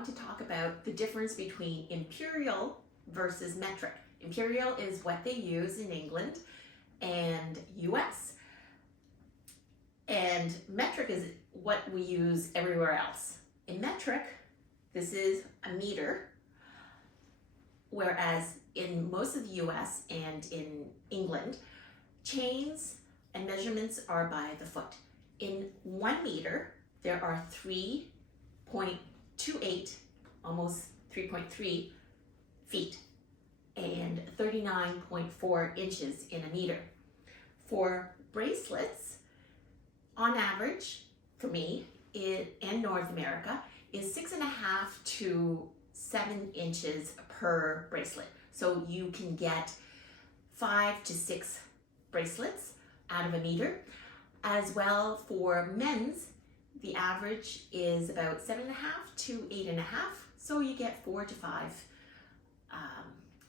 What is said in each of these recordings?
want to talk about the difference between imperial versus metric. Imperial is what they use in England and US. And metric is what we use everywhere else. In metric, this is a meter, whereas in most of the US and in England, chains and measurements are by the foot. In 1 meter, there are 3.28, almost 3.3 feet, and 39.4 inches in a meter. For bracelets, on average, for me, in North America, is 6.5 to 7 inches per bracelet. So you can get 5 to 6 bracelets out of a meter. As well, for men's, the average is about 7.5 to 8.5. So you get 4 to 5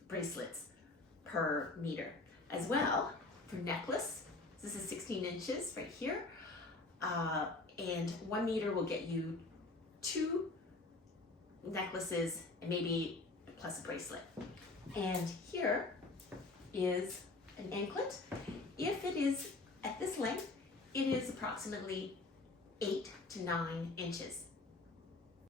bracelets per meter. As well, for necklace, this is 16 inches right here. And 1 meter will get you 2 necklaces and maybe plus a bracelet. And here is an anklet. If it is at this length, it is approximately 8 to 9 inches.